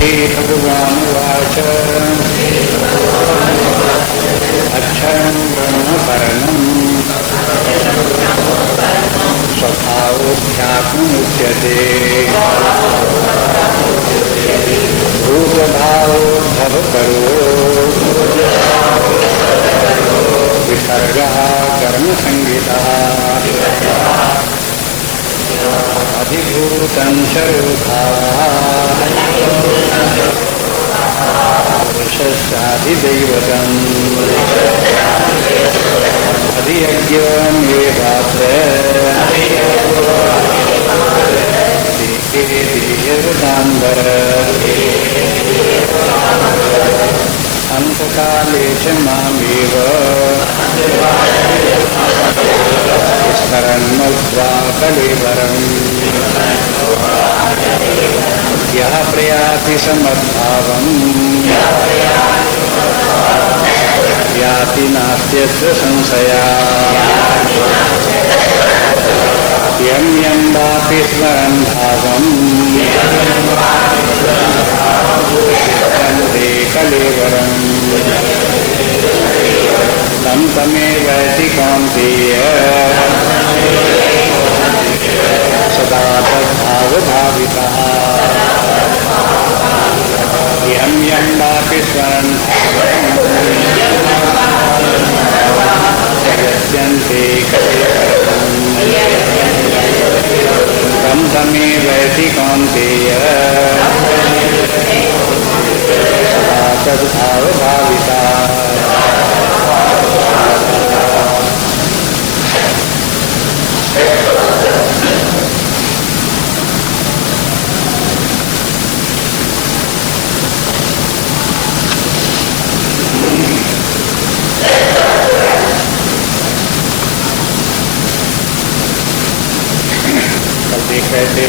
श्रीभगवानुवाच अक्षरं ब्रह्म परमं स्वभावोऽध्यात्ममुच्यते भूतभावोद्भवकरो विसर्गः कर्मसंज्ञितः अधिभूतं शरोभावः पुरुषस्याधिदैवतम् अधियज्ञमेवात्र देहेर्दाम्बर अंतकाले च मामेव स्मरन्मुक्त्वा कलेवरम् यः प्रयाति समद्भावम् याति नास्त्यत्र संशयः यं यं वापि स्मरन् भावम् तन्ते कलेवरम् तं तमेवैति कौन्तेय सदा तद्भावभावितः यं यं वापि स्मरन् यस्यन्ते तं तमेवैति कौन्तेय सदा तद्भावभावितः। देख रहे थे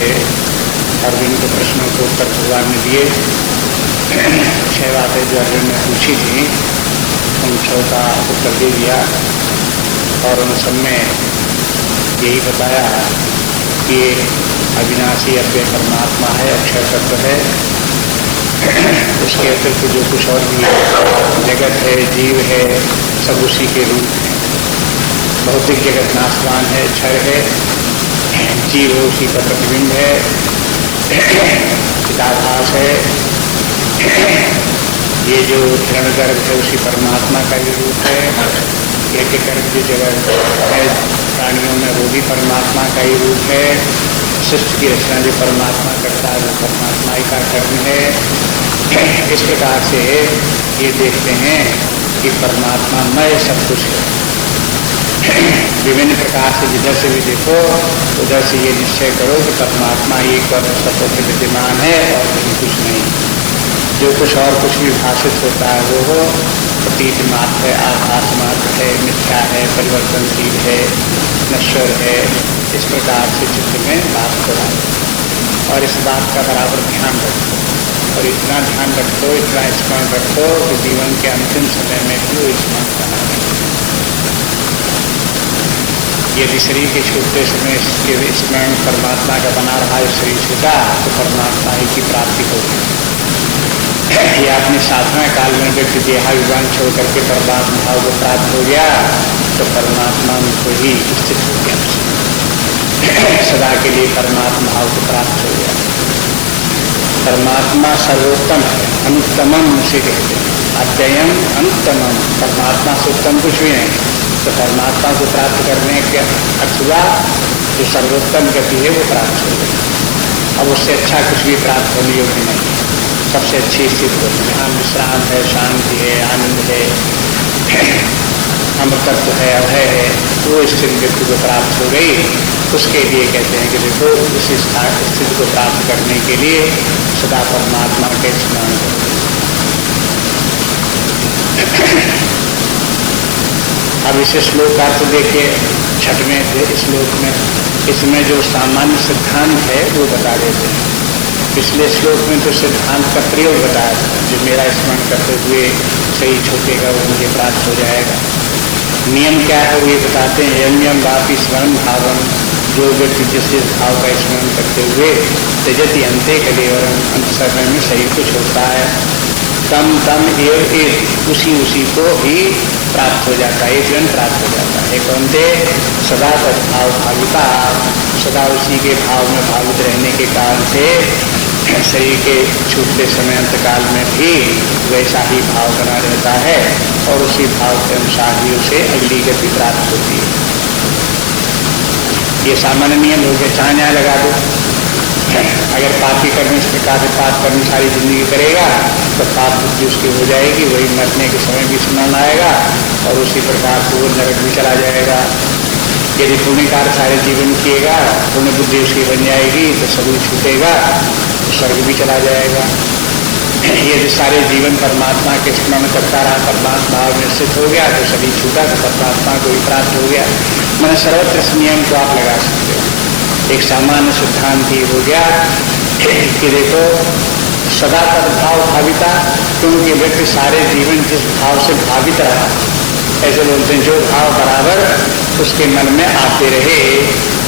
अर्जुन के प्रश्नों को उत्तर भगवान ने दिए। 6 बातें जो अर्जुन ने पूछी थी उन 6 का उत्तर दे दिया और उन सब में यही बताया कि अविनाशी अव्यय परमात्मा है, अक्षर तत्व है। उसके अतिरिक्त जो कुछ और भी जगत है, जीव है, सब उसी के रूप है। भौतिक जगत नाशवान है, क्षर है, जीव उसी का प्रतिबिंब है, चिदाभास है। ये जो हिरण्यगर्भ है उसी परमात्मा का ही रूप है। एक गर्भ जो जगत है प्राणियों में वो भी परमात्मा का ही रूप है। सृष्टि की रचना जो परमात्मा करता है वो परमात्मा ही का कर्म है। इस प्रकार से ये देखते हैं कि परमात्मा मय सब कुछ है। विभिन्न प्रकार से जिधर से भी देखो उधर से ये निश्चय करो कि परमात्मा एक और सबके विद्यमान है और कहीं कुछ नहीं। जो कुछ और कुछ भी भाषित होता है वो प्रतीत मात्र है, आभास मात्र है, मिथ्या है, परिवर्तनशील है, नश्वर है। इस प्रकार से चित्त में बात करो और इस बात का बराबर ध्यान रखो और इतना ध्यान रखो, इतना स्मरण रखो कि जीवन के अंतिम समय में भी वो स्मरण करना। यदि शरीर के छूटते समय इसके स्मरण परमात्मा का बना रहा है, शरीर छूटा तो परमात्मा ही की प्राप्ति होगी। ये अपने साधना काल में व्यक्ति देहाभिमान छोड़ करके परमात्मा भाव को प्राप्त हो गया तो परमात्मा को ही स्थित हो गया, सदा के लिए परमात्मा भाव को प्राप्त हो गया। परमात्मा सर्वोत्तम है, अनुत्तमम उसे कहते हैं। अद्वयम अनुत्तमम, परमात्मा से उत्तम कुछ भी नहीं। तो परमात्मा को प्राप्त करने के अर्थ हुआ जो सर्वोत्तम गति है वो प्राप्त हो गई। अब उससे अच्छा कुछ भी प्राप्त होने योग्य नहीं। सबसे अच्छी स्थिति होती है जहाँ विश्राम है, शांति है, आनंद है, अमृतत्व है, अभय है। वो स्थिति व्यक्ति को प्राप्त हो गई। उसके लिए कहते हैं कि देखो इस स्थिति को प्राप्त करने के लिए सदा परमात्मा के स्मरण करो। अब इस श्लोक का अर्थ देखिए, 6वें श्लोक में इसमें जो सामान्य सिद्धांत है वो बता देते हैं। पिछले श्लोक में तो सिद्धांत का प्रयोग बताया था, जो मेरा स्मरण करते हुए सही छूटेगा वो मुझे प्राप्त हो जाएगा। नियम क्या है वो ये बताते हैं। यम यम वापि स्मरण भावम जो व्यक्ति जिस जिस भाव का स्मरण करते हुए त्यजति अंते कलेवरम, अंत समय में शरीर कुछ होता है, तम तम एक उसी उसी को ही प्राप्त हो जाता है, जीवन प्राप्त हो जाता है। कौनते सदा तद्भाव भाविता, सदा उसी के भाव में भावित रहने के कारण से शरीर के छूटते समय अंतकाल में भी वैसा ही भाव बना रहता है और उसी भाव के अनुसार ही उसे अगली गति प्राप्त होती है। ये सामान्य नियम हो गया, चाहे न्याय लगा दो। अगर पापी कर्म इस प्रकार से पाप कर्म सारी जिंदगी करेगा तो पाप बुद्धि उसकी हो जाएगी, वही मरने के समय भी स्मरण आएगा और उसी प्रकार से वो नरक में चला जाएगा। यदि पुण्य कार्य सारे जीवन किएगा, पुण्य बुद्धि उसकी बन जाएगी तो सभी छूटेगा, तो स्वर्ग भी चला जाएगा। यदि सारे जीवन परमात्मा के स्मरण करता रहा, परमात्मा भाव निश्चित हो गया तो सभी छूटा तो परमात्मा को भी प्राप्त हो गया। मैंने सर्वत्र इस नियम को आप लगा सकते हो। एक सामान्य सिद्धांत ये हो गया कि देखो सदा तद्भाव भाविता, क्योंकि व्यक्ति सारे जीवन जिस भाव से भावित रहा, ऐसे बोलते हैं जो भाव बराबर उसके मन में आते रहे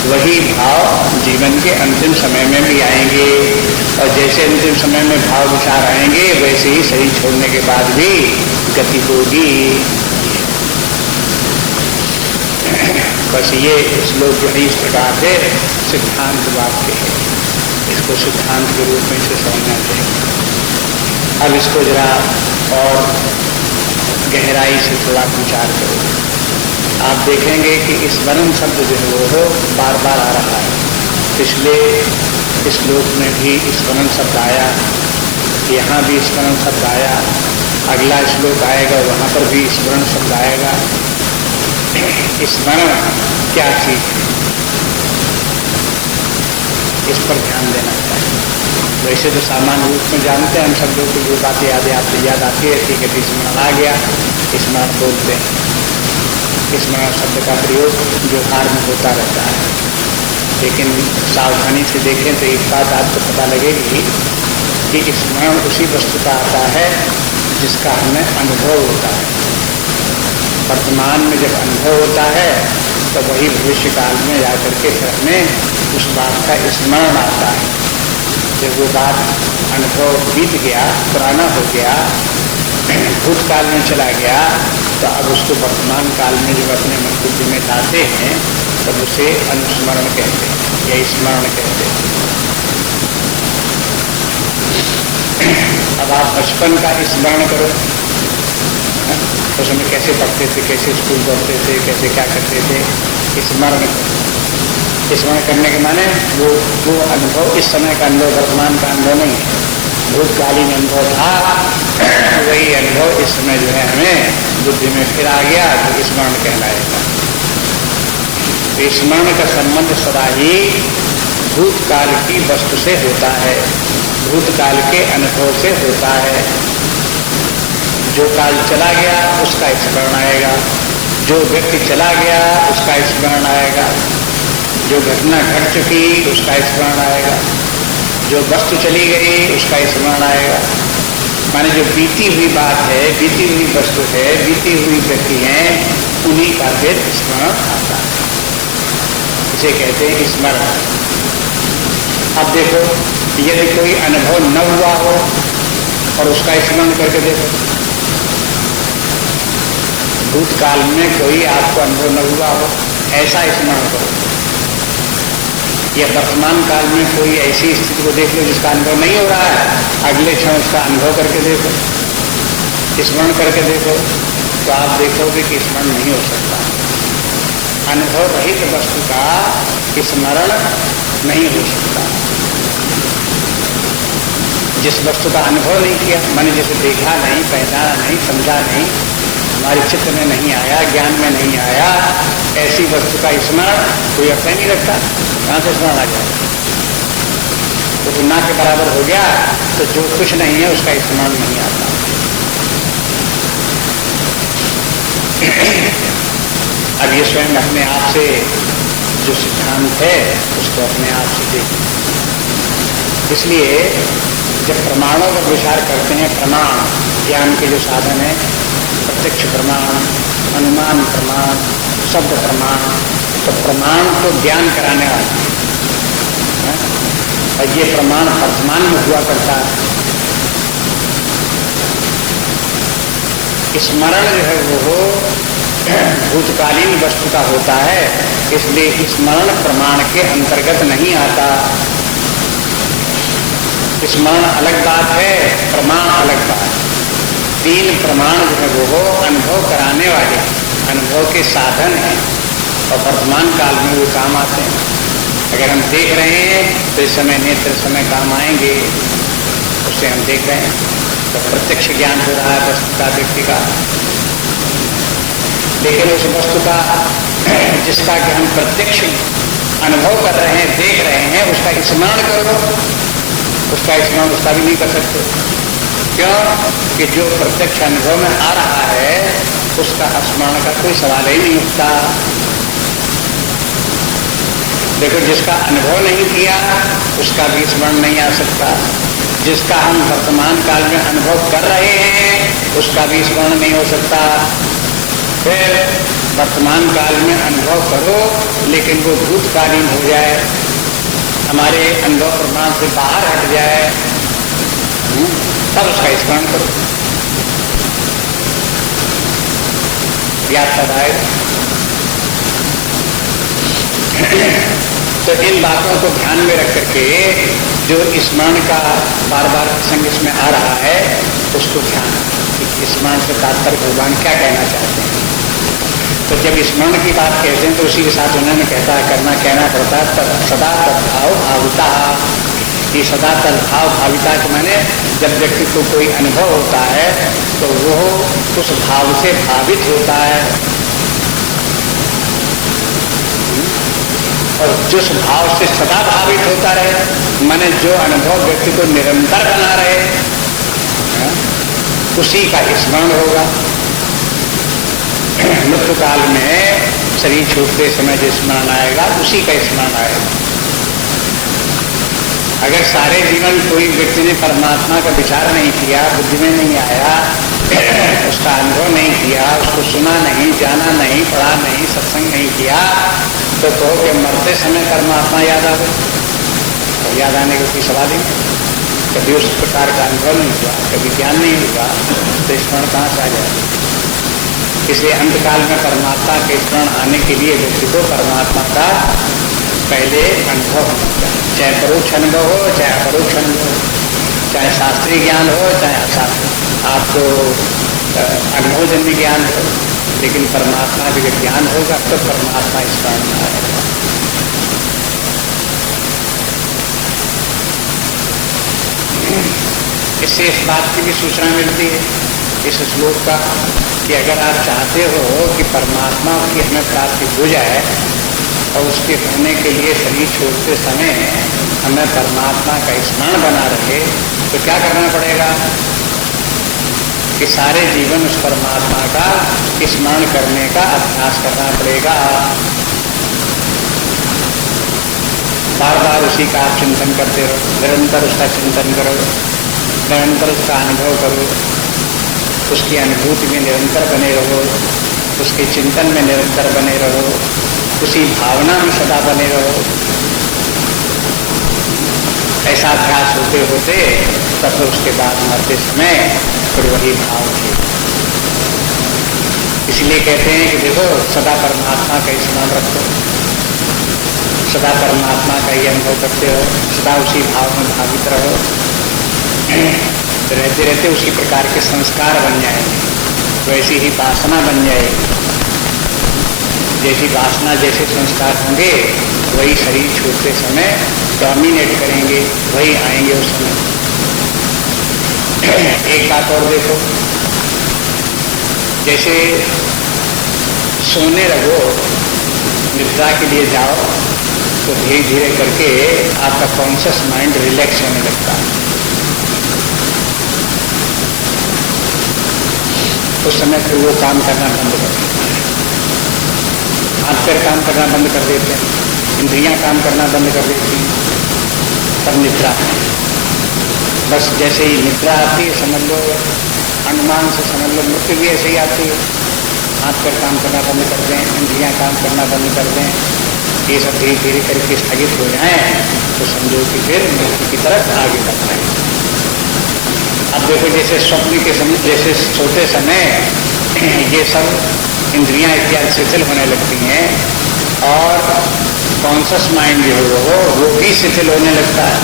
वही भाव जीवन के अंतिम समय में भी आएंगे, और जैसे अंतिम समय में भाव विचार आएंगे वैसे ही शरीर छोड़ने के बाद भी गति होगी। बस ये श्लोक जो है इस प्रकार से सिद्धांत वाक्य है, इसको सिद्धांत के रूप में इसे समझना चाहिए। अब इसको जरा और गहराई से थोड़ा विचार करो। आप देखेंगे कि स्मरण शब्द जो है वो बार बार आ रहा है। पिछले श्लोक में भी स्मरण शब्द आया, यहाँ भी स्मरण शब्द आया, अगला श्लोक आएगा वहाँ पर भी स्मरण शब्द आएगा। स्मरण क्या चीज है, इस पर ध्यान देना चाहिए। वैसे तो सामान्य रूप में जानते हैं हम सब लोग को, जो बातें याद आती है ठीक है, स्मरण आ गया, स्मरण बोलते हैं। स्मरण शब्द का प्रयोग व्यवहार में होता रहता है, लेकिन सावधानी से देखें तो एक बात आपको पता लगेगी कि स्मरण उसी वस्तु का आता है जिसका हमें अनुभव होता है। वर्तमान में जब अनुभव होता है तो वही भविष्य काल में जाकर के फिर हमें उस बात का स्मरण आता है। जब वो बात अनुभव बीत गया, पुराना हो गया, भूतकाल में चला गया, तो अब उसको वर्तमान काल में जब अपने मन बुद्धि में लाते हैं तब उसे अनुस्मरण कहते हैं या स्मरण कहते हैं। अब आप बचपन का स्मरण करो, उसमें कैसे पढ़ते थे, कैसे स्कूल पढ़ते थे, कैसे क्या करते थे, स्मरण करो। स्मरण करने के माने वो अनुभव इस समय का अनुभव, वर्तमान का अनुभव नहीं है, भूतकालीन अनुभव था, वही अनुभव इस समय जो है हमें बुद्धि में फिर आ गया तो स्मरण कहलाएगा। स्मरण का संबंध सदा ही भूतकाल की वस्तु से होता है, भूतकाल के अनुभव से होता है। जो काल चला गया उसका स्मरण आएगा, जो व्यक्ति चला गया उसका स्मरण आएगा, जो घटना घट चुकी उसका स्मरण आएगा, जो वस्तु चली गई उसका स्मरण आएगा। माने जो बीती हुई बात है, बीती हुई वस्तु है, बीती हुई व्यक्ति है, उन्हीं का फिर स्मरण आता है, इसे कहते हैं स्मरण। अब देखो यदि कोई अनुभव न हुआ हो और उसका स्मरण करके देखो, भूतकाल में कोई आपको अनुभव न हुआ हो ऐसा स्मरण करो, या वर्तमान काल में कोई ऐसी स्थिति को देख लो जिसका अनुभव नहीं हो रहा है, अगले क्षण उसका अनुभव करके देखो, स्मरण करके देखो, तो आप देखोगे कि स्मरण नहीं हो सकता। अनुभव रहित वस्तु का स्मरण नहीं हो सकता। जिस वस्तु का अनुभव नहीं किया, मैंने जैसे देखा नहीं, पहचाना नहीं, समझा नहीं, हमारे चित्त में नहीं आया, ज्ञान में नहीं आया, ऐसी वस्तु का स्मरण कोई अर्थ नहीं रखता। कहाँ से स्मरण आ जाए? तो ना के बराबर हो गया, तो जो कुछ नहीं है उसका स्मरण नहीं आता। अब ये स्वयं अपने आप से जो सिद्धांत है उसको अपने आप से देखें। इसलिए जब प्रमाणों पर विचार करते हैं, प्रमाण ज्ञान के जो साधन है, प्रत्यक्ष प्रमाण, अनुमान प्रमाण, शब्द प्रमाण, तो प्रमाण तो ज्ञान कराने वाला है, और ये प्रमाण वर्तमान में हुआ करता है। स्मरण जो है वो भूतकालीन वस्तु का होता है, इसलिए स्मरण प्रमाण के अंतर्गत नहीं आता। स्मरण अलग बात है, प्रमाण अलग बात। तीन प्रमाण जो है वो अनुभव कराने वाले, अनुभव के साधन हैं, और वर्तमान काल में वो काम आते हैं। अगर हम देख रहे हैं तो इस समय नेत्र समय काम आएंगे, उससे हम देख रहे हैं तो प्रत्यक्ष ज्ञान हो रहा है वस्तु का, व्यक्ति का। लेकिन उस वस्तु का जिसका कि हम प्रत्यक्ष अनुभव कर रहे हैं, देख रहे हैं, उसका स्मरण करो, उसका स्मरण उसका भी नहीं कर सकते। क्यों? कि जो प्रत्यक्ष अनुभव में आ रहा है उसका स्मरण का कोई सवाल ही नहीं उठता। देखो, जिसका अनुभव नहीं किया उसका भी स्मरण नहीं आ सकता। जिसका हम वर्तमान काल में अनुभव कर रहे हैं उसका भी स्मरण नहीं हो सकता। फिर वर्तमान काल में अनुभव करो, लेकिन वो भूतकालीन हो जाए, हमारे अनुभव प्रमाण से बाहर हट जाए, तब उसका स्मरण करो, याद तब आएगा। तो इन बातों को ध्यान में रख करके जो स्मरण का बार बार प्रसंग इसमें आ रहा है उसको ध्यान, स्मरण से तात्पर्य भगवान क्या कहना चाहते हैं। तो जब स्मरण की बात कहते हैं तो उसी के साथ उन्होंने कहना पड़ता है सदा तद्भाव भाविता। ये सदा तद्भाव भाविता के माने जब व्यक्ति को कोई अनुभव होता है तो वो उस भाव से भावित होता है, और जिस भाव से सदा भावित होता रहे, माने जो अनुभव व्यक्ति को निरंतर बना रहे, उसी का स्मरण होगा। मृत्यु काल में शरीर छूटते समय जो स्मरण आएगा उसी का स्मरण आएगा। अगर सारे जीवन कोई व्यक्ति ने परमात्मा का विचार नहीं किया, बुद्धि में नहीं आया, उसका अनुभव नहीं किया, उसको सुना नहीं, जाना नहीं, पढ़ा नहीं, सत्संग नहीं किया, तो कहो कि मरते समय परमात्मा याद आ गए, तो याद आने का कोई सवाल ही नहीं। कभी उस प्रकार का अनुभव नहीं हुआ, कभी ज्ञान नहीं हुआ, तो स्मरण कहाँ से आ जाएगा। इसलिए अंतकाल में परमात्मा के स्मरण आने के लिए व्यक्ति को परमात्मा का पहले अनुभव होना चाहिए, चाहे परोक्ष अनुभव हो, चाहे अपरोक्ष अनुभव हो, चाहे शास्त्रीय ज्ञान हो, चाहे अशास्त्रीय, आपको अनुभवजन्य ज्ञान हो, लेकिन परमात्मा का ज्ञान होगा तो परमात्मा स्मरण में आएगा। इससे इस बात की भी सूचना मिलती है इस श्लोक का कि अगर आप चाहते हो कि परमात्मा की हमें प्राप्ति हो जाए और उसके होने के लिए शरीर छोड़ते समय हमें परमात्मा का स्मरण बना रहे, तो क्या करना पड़ेगा कि सारे जीवन उस परमात्मा का स्मरण करने का अभ्यास करना पड़ेगा। बार बार उसी का आप चिंतन करते रहो, निरंतर उसका चिंतन करो, निरंतर उसका अनुभव करो, उसकी अनुभूति में निरंतर बने रहो, उसके चिंतन में निरंतर बने रहो, उसी भावना में सदा बने रहो। ऐसा अभ्यास होते होते तब उसके बाद मरते समय फिर वही भाव थे। इसलिए कहते हैं कि देखो सदा परमात्मा का स्मरण रखो, सदा परमात्मा का ये अनुभव करते हो, सदा उसी भाव में भावित रहो, रहते रहते उसी प्रकार के संस्कार बन जाएंगे, वैसी ही वासना बन जाएगी। जैसी वासना जैसे संस्कार होंगे वही शरीर छूटते समय डोमिनेट करेंगे, वही आएंगे उस समय। एक बात और देखो, जैसे सोने लगो, निद्रा के लिए जाओ तो धीरे धीरे करके आपका कॉन्शियस माइंड रिलैक्स होने लगता है। उस समय फिर वो काम करना बंद कर देते हैं, हाथ पैर काम करना बंद कर देते हैं, इंद्रियां काम करना बंद कर देती हैं, तब निद्रा है। बस जैसे ही निद्रा आती है समझ लो, अनुमान से समझ लो मृत्यु भी ऐसे ही आती है। हाथ पैर काम करना बंद कर दें, इंद्रियां काम करना बंद कर दें, ये सब धीरे धीरे करके स्थगित हो जाएं, तो समझो कि फिर मृत्यु की तरफ आगे बढ़ पाए। अब देखो जैसे स्वप्न के समय, जैसे सोते समय ये सब इंद्रियां इत्यादि शिथिल होने लगती हैं और कॉन्शस माइंड जो हो वो भी शिथिल होने लगता है,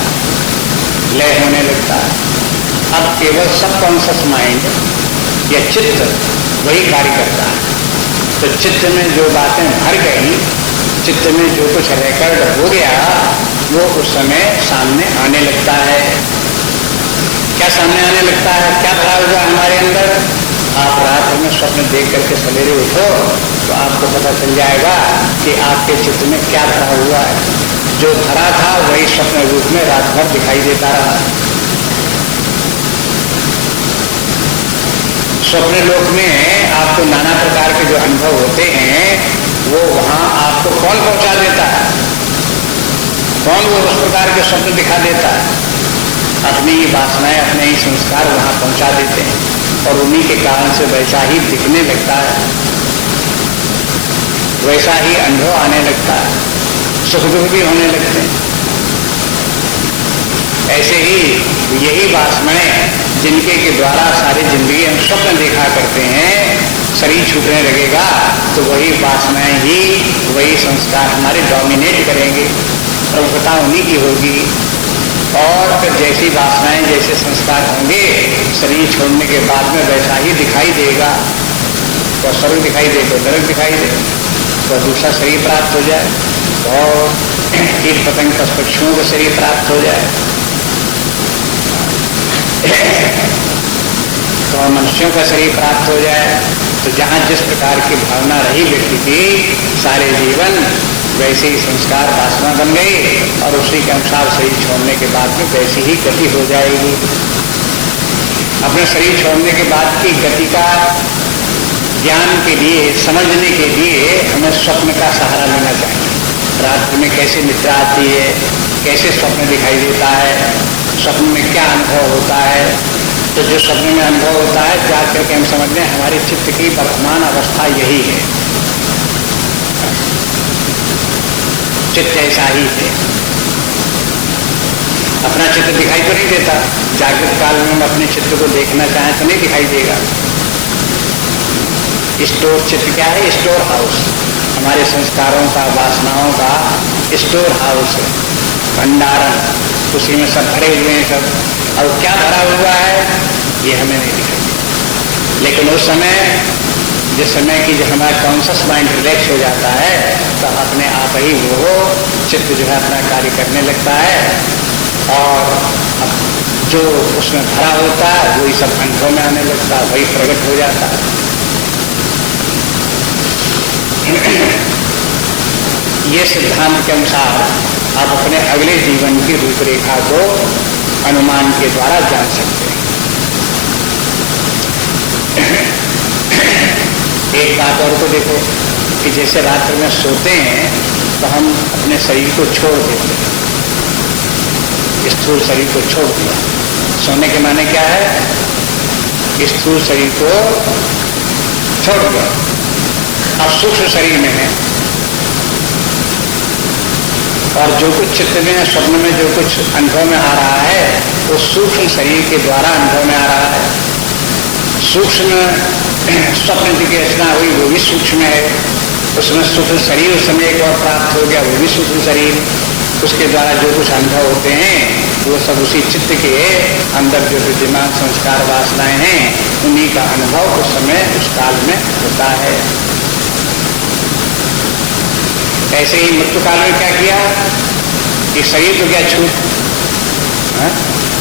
लय होने लगता है। अब केवल सब कॉन्शस माइंड या चित्त वही कार्य करता है। तो चित्त में जो बातें भर गई, चित्त में जो कुछ रिकॉर्ड हो गया, वो उस समय सामने आने लगता है। क्या सामने आने लगता है? क्या भरा हुआ हमारे अंदर? आप रात में स्वप्न देख करके सवेरे उठो तो आपको पता चल जाएगा कि आपके चित्त में क्या भरा हुआ है। जो भरा था वही स्वप्न रूप में रात भर दिखाई देता रहा। स्वप्न लोक में आपको नाना प्रकार के जो अनुभव होते हैं वो वहां आपको कौन पहुंचा देता है? कौन वो उस प्रकार के स्वप्न दिखा देता है? अपनी वासनाएं, अपने ही संस्कार वहां पहुंचा देते हैं और उन्हीं के कारण से वैसा ही दिखने लगता है, वैसा ही अनुभव आने लगता है, सुख दुख भी होने लगते हैं। ऐसे ही यही वासनाएं जिनके के द्वारा सारी जिंदगी हम स्वप्न देखा करते हैं, शरीर छूटने लगेगा तो वही वासनाएं ही, वही संस्कार हमारे डोमिनेट करेंगे, प्रभुता उन्हीं की होगी। और फिर जैसी वासनाएं, जैसे संस्कार होंगे, शरीर छोड़ने के बाद में वैसा ही दिखाई देगा। तो स्वर्ग दिखाई दे तो नरक दिखाई दे, तो दूसरा शरीर प्राप्त हो जाए, और कीट पतंग पशुओं का शरीर प्राप्त हो जाए, तो मनुष्यों का शरीर प्राप्त हो जाए। तो जहाँ जिस प्रकार की भावना रही व्यक्ति की सारे जीवन, वैसे ही संस्कार वासना बन गई और उसी के अनुसार शरीर छोड़ने के बाद में वैसी ही गति हो जाएगी। अपने शरीर छोड़ने के बाद की गति का ज्ञान के लिए, समझने के लिए हमें स्वप्न का सहारा लेना चाहिए। रात में कैसे निद्रा आती है, कैसे स्वप्न दिखाई देता है, स्वप्न में क्या अनुभव होता है। तो जो स्वप्न में अनुभव होता है, जाग करके हम समझ लें हमारे चित्त की वर्तमान अवस्था यही है, चित्त ऐसा ही है। अपना चित्त दिखाई तो नहीं देता, जागृत काल में हम अपने चित्त को देखना चाहें तो नहीं दिखाई देगा। स्टोर चित्त क्या है? स्टोर हाउस, हमारे संस्कारों का, वासनाओं का स्टोर हाउस है, भंडारण, उसी में सब भरे हुए हैं सब। और क्या भरा हुआ है ये हमें नहीं दिखाई। लेकिन उस समय, जिस समय की जो हमारा कॉन्शस माइंड रिलैक्स हो जाता है, तो अपने आप ही वो चित्त जो है अपना कार्य करने लगता है और जो उसमें भरा होता है वही सब अनुभव में आने लगता है, वही प्रकट हो जाता है। ये सिद्धांत के अनुसार आप अपने अगले जीवन की रूपरेखा को अनुमान के द्वारा जान सकते हैं। एक बात और को देखो कि जैसे रात्र में सोते हैं तो हम अपने शरीर को छोड़ देते हैं, स्थूल शरीर को छोड़ दिया। सोने के माने क्या है? स्थूल शरीर को छोड़ दिया, अब सूक्ष्म शरीर में है। और जो कुछ चित्त में, स्वप्न में जो कुछ अनुभव में आ रहा है वो सूक्ष्म शरीर के द्वारा अनुभव में आ रहा है। सूक्ष्म स्वप्न की रचना हुई वो भी सूक्ष्म है, उसमें सूक्ष्म शरीर उस समय एक और प्राप्त हो गया, वो भी सूक्ष्म शरीर। उसके द्वारा जो कुछ अनुभव होते हैं वो सब उसी चित्त के अंदर जो विद्यमान संस्कार वासनाएं हैं उन्हीं का अनुभव उस समय, उस काल में होता है। ऐसे ही मृत्यु काल में क्या किया कि शरीर तो क्या छूट,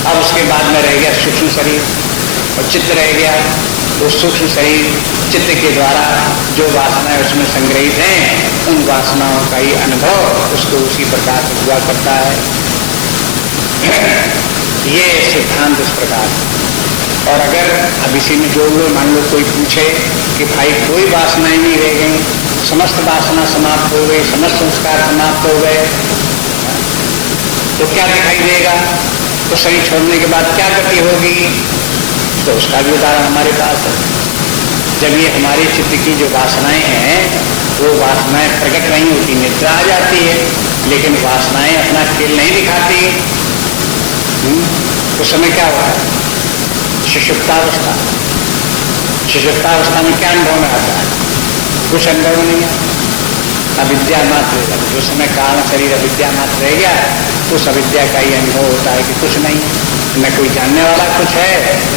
अब उसके बाद में रह गया सूक्ष्म शरीर और चित्त रह गया। वो सूक्ष्म शरीर चित्त के द्वारा जो वासनाएं उसमें संग्रहित हैं, उन वासनाओं का ही अनुभव उसको उसी प्रकार से हुआ करता है। ये सिद्धांत इस प्रकार। और अगर अब इसी में जो लोग मान लो कोई पूछे कि भाई कोई वासनाएं नहीं रह गई, समस्त वासना समाप्त हो गई, समस्त संस्कार समाप्त हो गए, तो क्या दिखाई देगा? तो शरीर छोड़ने के बाद क्या गति होगी? तो उसका भी उदाहरण हमारे पास है। जब ये हमारे चित्त की जो वासनाएं हैं वो वासनाएं प्रकट नहीं होती, निद्रा आ जाती है, लेकिन वासनाएं अपना खेल नहीं दिखाती। उस समय क्या होता है? सुषुप्तावस्था। सुषुप्तावस्था में क्या अनुभव में आता है? कुछ अनुभव नहीं है, अविद्या मात्र। जो समय कारण शरीर अविद्या मात्र रह गया, उस अविद्या का ही अनुभव होता है कि कुछ नहीं, न कोई जानने वाला कुछ है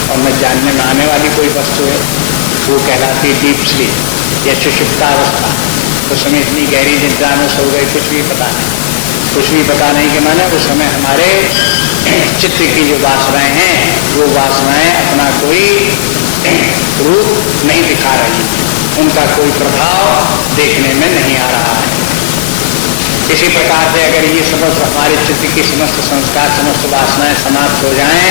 और न जानने में आने वाली कोई वस्तु है। वो कहलाती है डीप स्लीप या सुषुप्तावस्था। उस समय इतनी गहरी निद्रा में सो गए, कुछ भी पता नहीं, कुछ भी पता नहीं कि माने उस समय हमारे चित्त की जो वासनाएं हैं वो वासनाएं अपना कोई रूप नहीं दिखा रही, उनका कोई प्रभाव देखने में नहीं आ रहा है। इसी प्रकार से अगर ये समस्त हमारे चित्त की समस्त संस्कार, समस्त वासनाएं समाप्त हो जाएं,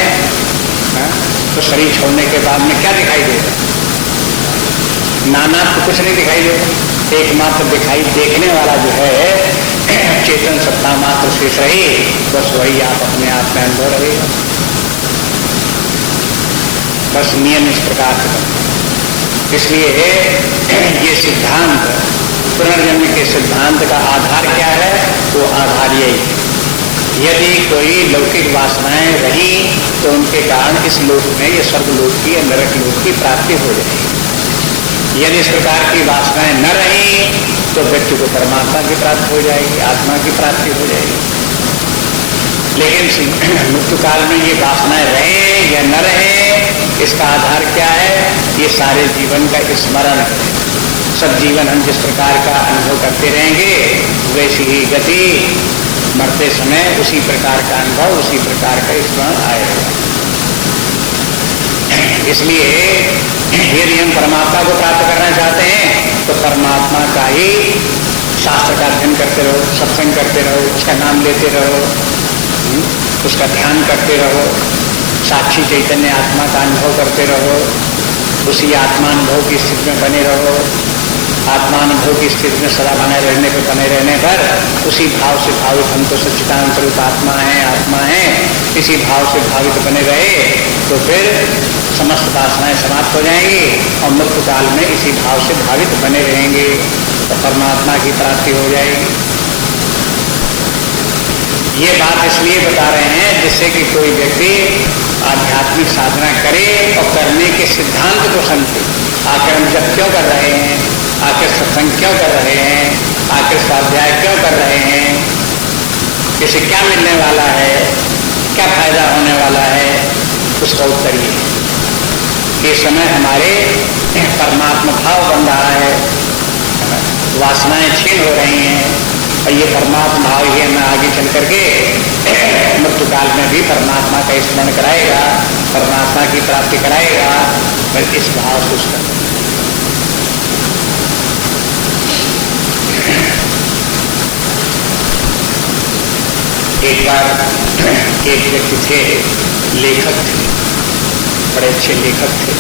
तो शरीर छोड़ने के बाद में क्या दिखाई देगा? नाना तो कुछ नहीं दिखाई देता, एकमात्र दिखाई देखने वाला जो है चेतन सत्ता मात्र शेष रही, बस वही आप अपने आप में अनुभव रहेगा। बस नियम इस प्रकार से। इसलिए ये सिद्धांत, पुनर्जन्म के सिद्धांत का आधार क्या है? वो आधार यही है, यदि कोई लौकिक वासनाएं रही तो उनके कारण इस लोक में या स्वर्गलोक की या नरक लोक की प्राप्ति हो जाएगी। यदि इस प्रकार की वासनाएं न रही तो व्यक्ति को परमात्मा की प्राप्ति हो जाएगी, आत्मा की प्राप्ति हो जाएगी। लेकिन मृत्यु काल में ये वासनाएं रहे या न रहे, इसका आधार क्या है? ये सारे जीवन का स्मरण है। सब जीवन हम जिस प्रकार का अनुभव करते रहेंगे वैसी ही गति मरते समय उसी प्रकार का अनुभव, उसी प्रकार का स्मरण आएगा। इसलिए यदि हम परमात्मा को प्राप्त करना चाहते हैं तो परमात्मा का ही शास्त्र का अध्ययन करते रहो, सत्संग करते रहो, उसका नाम लेते रहो, उसका ध्यान करते रहो, साक्षी चैतन्य आत्मा का अनुभव करते रहो, उसी आत्मानुभव की स्थिति में बने रहो। आत्मानुभव की स्थिति में सदा बने रहने पर उसी भाव से भावित, हम तो सच्चिदानंद स्वरूप आत्मा है, इसी भाव से भावित बने रहे तो फिर समस्त वासनाएं समाप्त हो जाएंगी और मृत्यु काल में इसी भाव से भावित बने रहेंगे तो परमात्मा की प्राप्ति हो जाएगी। ये बात इसलिए बता रहे हैं जिससे कि कोई व्यक्ति आध्यात्मिक साधना करे और करने के सिद्धांत को समझे। आखिर हम जब क्यों कर रहे हैं, आखिर सत्संग क्यों कर रहे हैं, आखिर स्वाध्याय क्यों कर रहे हैं, इसे क्या मिलने वाला है, क्या फायदा होने वाला है, उसका उत्तर ये है। इस समय हमारे परमात्मा भाव बन रहा है, वासनाएं छीन हो रही हैं और ये परमात्मा भाव ही हमें आगे चल करके मृत्यु काल में भी परमात्मा का स्मरण कराएगा, परमात्मा की प्राप्ति कराएगा। पर इस भाव से उसका एक बार एक व्यक्ति थे, लेखक थे, बड़े अच्छे लेखक थे,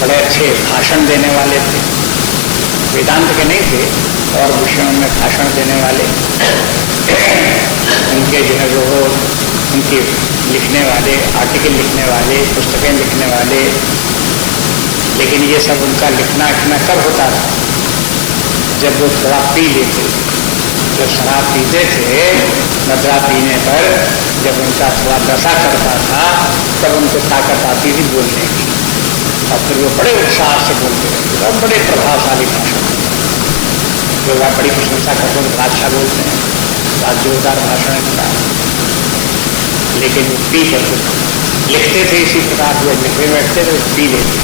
बड़े अच्छे भाषण देने वाले थे, वेदांत के नहीं थे और विषयों में भाषण देने वाले। उनके जो है वो उनके लिखने वाले, आर्टिकल लिखने वाले, पुस्तकें लिखने वाले। लेकिन ये सब उनका लिखना कब होता था? जब वो थोड़ा पी लेते, जब शराब पीते थे, मदरा पीने पर जब उनका थोड़ा नशा करता था तब उनको ताकत आती थी बोलने की और फिर वो बड़े उत्साह से बोलते रहते और बड़े प्रभावशाली भाषण। लोग बड़ी प्रशंसा करते हैं, अच्छा बोलते हैं, आज जोरदार भाषण होता है। लेकिन वो पी करते लिखते थे इसी प्रकार से, लिखने बैठते थे पी लेते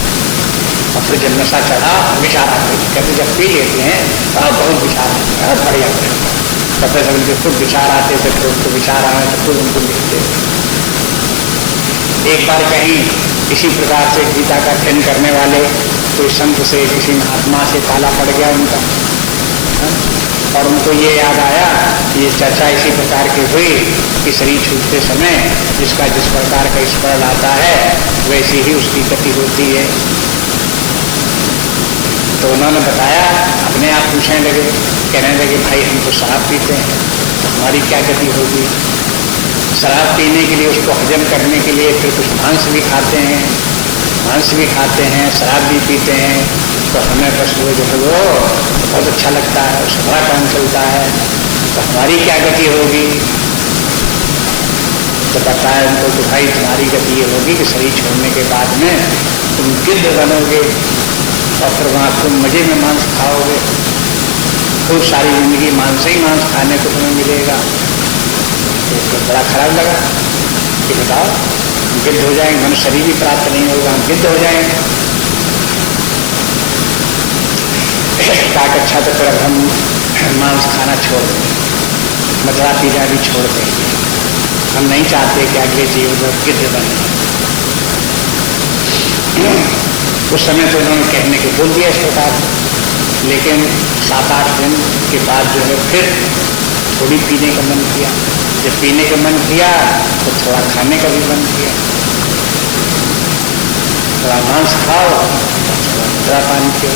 और फिर जब नशा चढ़ा विचार आते थे। कहते जब पी लेते हैं तो बहुत विचार आते हैं, बढ़िया तब तक उनके खुद विचार आते थे, फिर उनको विचार आए तो खुद उनको लिखते थे। एक बार कहीं इसी प्रकार से गीता का अध्ययन करने वाले कोई संत से, किसी महात्मा से पाला पड़ गया उनका, और उनको ये याद आया, ये चर्चा इसी प्रकार की हुई कि शरीर छूटते समय जिसका जिस प्रकार का स्मरण आता है वैसी ही उसकी गति होती है। तो उन्होंने बताया, अपने आप पूछने लगे, कहने लगे भाई हम तो शराब पीते हैं तो हमारी क्या गति होगी? शराब पीने के लिए, उसको हजम करने के लिए फिर कुछ मांस भी खाते हैं, शराब भी पीते हैं। तो हमें बस वो जो है वो बहुत अच्छा लगता है, उससे बड़ा काम चलता है। तो हमारी क्या गति होगी? तो बताया उनको कि भाई तुम्हारी गति ये होगी कि शरीर छोड़ने के बाद में तुम गिद्ध बनोगे और फिर वहाँ तुम मजे में मांस खाओगे, खूब सारी जिंदगी मांस ही मांस खाने को तुम्हें मिलेगा। तो बड़ा खराब लगा कि बताओ गिद्ध हो जाएंगे, मनुष्य शरीर भी प्राप्त नहीं होगा, हम गिद्ध हो जाएंगे। अच्छा तो फिर अब हम मांस खाना छोड़ दें, मदिरा पीना भी छोड़ देंगे, हम नहीं चाहते कि अगले जीवन में गिद्ध बने। उस समय तो उन्होंने कहने को बोल दिया इस प्रकार, लेकिन 7-8 दिन के बाद जो है फिर थोड़ी पीने का मन किया। जब पीने का मन किया तो थोड़ा खाने का भी मन किया, थोड़ा मांस खाओ, थोड़ा पानी पियो,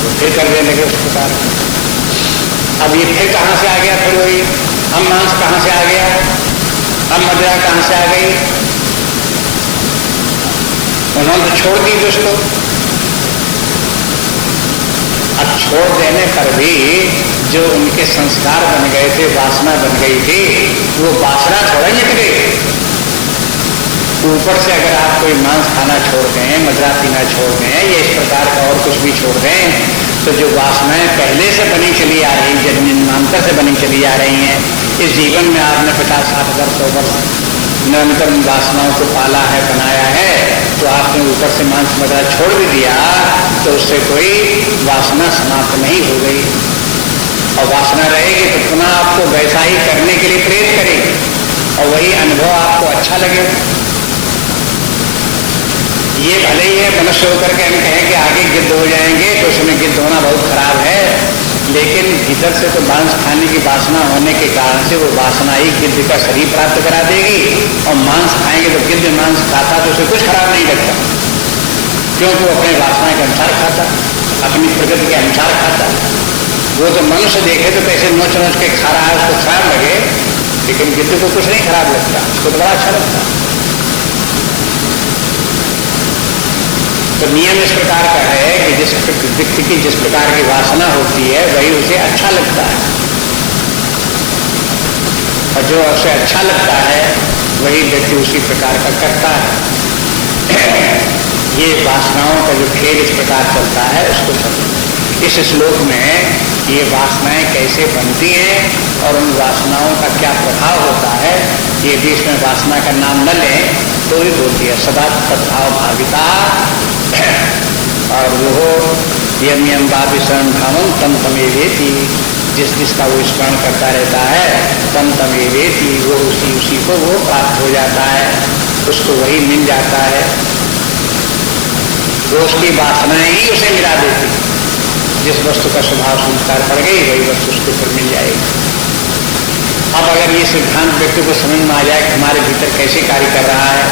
तो फिर करने लगे उस प्रकार। अब ये फिर कहाँ से आ गया? फिर वही हम मांस कहाँ से आ गया, हम मदिरा कहाँ से आ गई? उन्होंने तो छोड़ दी दोस्तों। अब छोड़ देने पर भी जो उनके संस्कार बन गए थे, वासना बन गई थी, वो वासना थोड़ा मिट गई। ऊपर से अगर आप कोई मांस खाना छोड़ दें, मदिरा पीना छोड़ दें, या इस प्रकार का और कुछ भी छोड़ दें, तो जो वासनाएं पहले से बनी चली आ रही, जन्मांतर से बनी चली आ रही हैं, इस जीवन में आपने 50-60 हज़ार 100 वर्ष निरंतर वासनाओं को पाला है, बनाया है, तो आपने ऊपर से मांस मदिरा छोड़ भी दिया तो उससे कोई वासना समाप्त नहीं हो गई। और वासना रहेगी तो पुनः आपको वैसा ही करने के लिए प्रेरित करेगी और वही अनुभव आपको अच्छा लगेगा। ये भले ही है मनुष्य होकर के हम कहें कि आगे गिद्ध हो जाएंगे, तो उसमें गिद्ध होना बहुत खराब है, लेकिन भीतर से तो मांस खाने की वासना होने के कारण से वो वासना ही गिद्ध का शरीर प्राप्त करा देगी। और मांस खाएंगे तो गिद्ध मांस खाता तो उसे कुछ खराब नहीं लगता, क्योंकि वो अपने वासना के अनुसार खाता, अपनी प्रकृति के अनुसार खाता। वो तो मनुष्य देखे तो कैसे नोच नोच के खा रहा है, उसको खराब लगे, लेकिन गिद्ध को कुछ नहीं खराब लगता, उसको तो बड़ा अच्छा लगता। तो नियम इस प्रकार का है कि जिस व्यक्ति की जिस प्रकार की वासना होती है वही उसे अच्छा लगता है, और जो उसे अच्छा लगता है वही व्यक्ति उसी प्रकार का करता है। ये वासनाओं का जो खेल इस प्रकार चलता है उसको समझो। इस श्लोक में ये वासनाएं कैसे बनती हैं और उन वासनाओं का क्या प्रभाव होता है, ये भी इसमें वासना का नाम न लें तो भी बोल दिया। सदा तद्भाव भाविता, और वो यम यम वापिशरण भावम तम तमेवेति, जिस जिसका वो स्मरण करता रहता है तम तमेवेति, वो उसी को वो प्राप्त हो जाता है, उसको वही मिल जाता है। वो उसकी वासनाएं ही उसे मिला देती, जिस वस्तु का स्वभाव संस्कार पड़ गई वही वस्तु उसको फिर मिल जाएगी। अब अगर ये सिद्धांत व्यक्ति को समझ में आ जाए कि हमारे भीतर कैसे कार्य कर रहा है,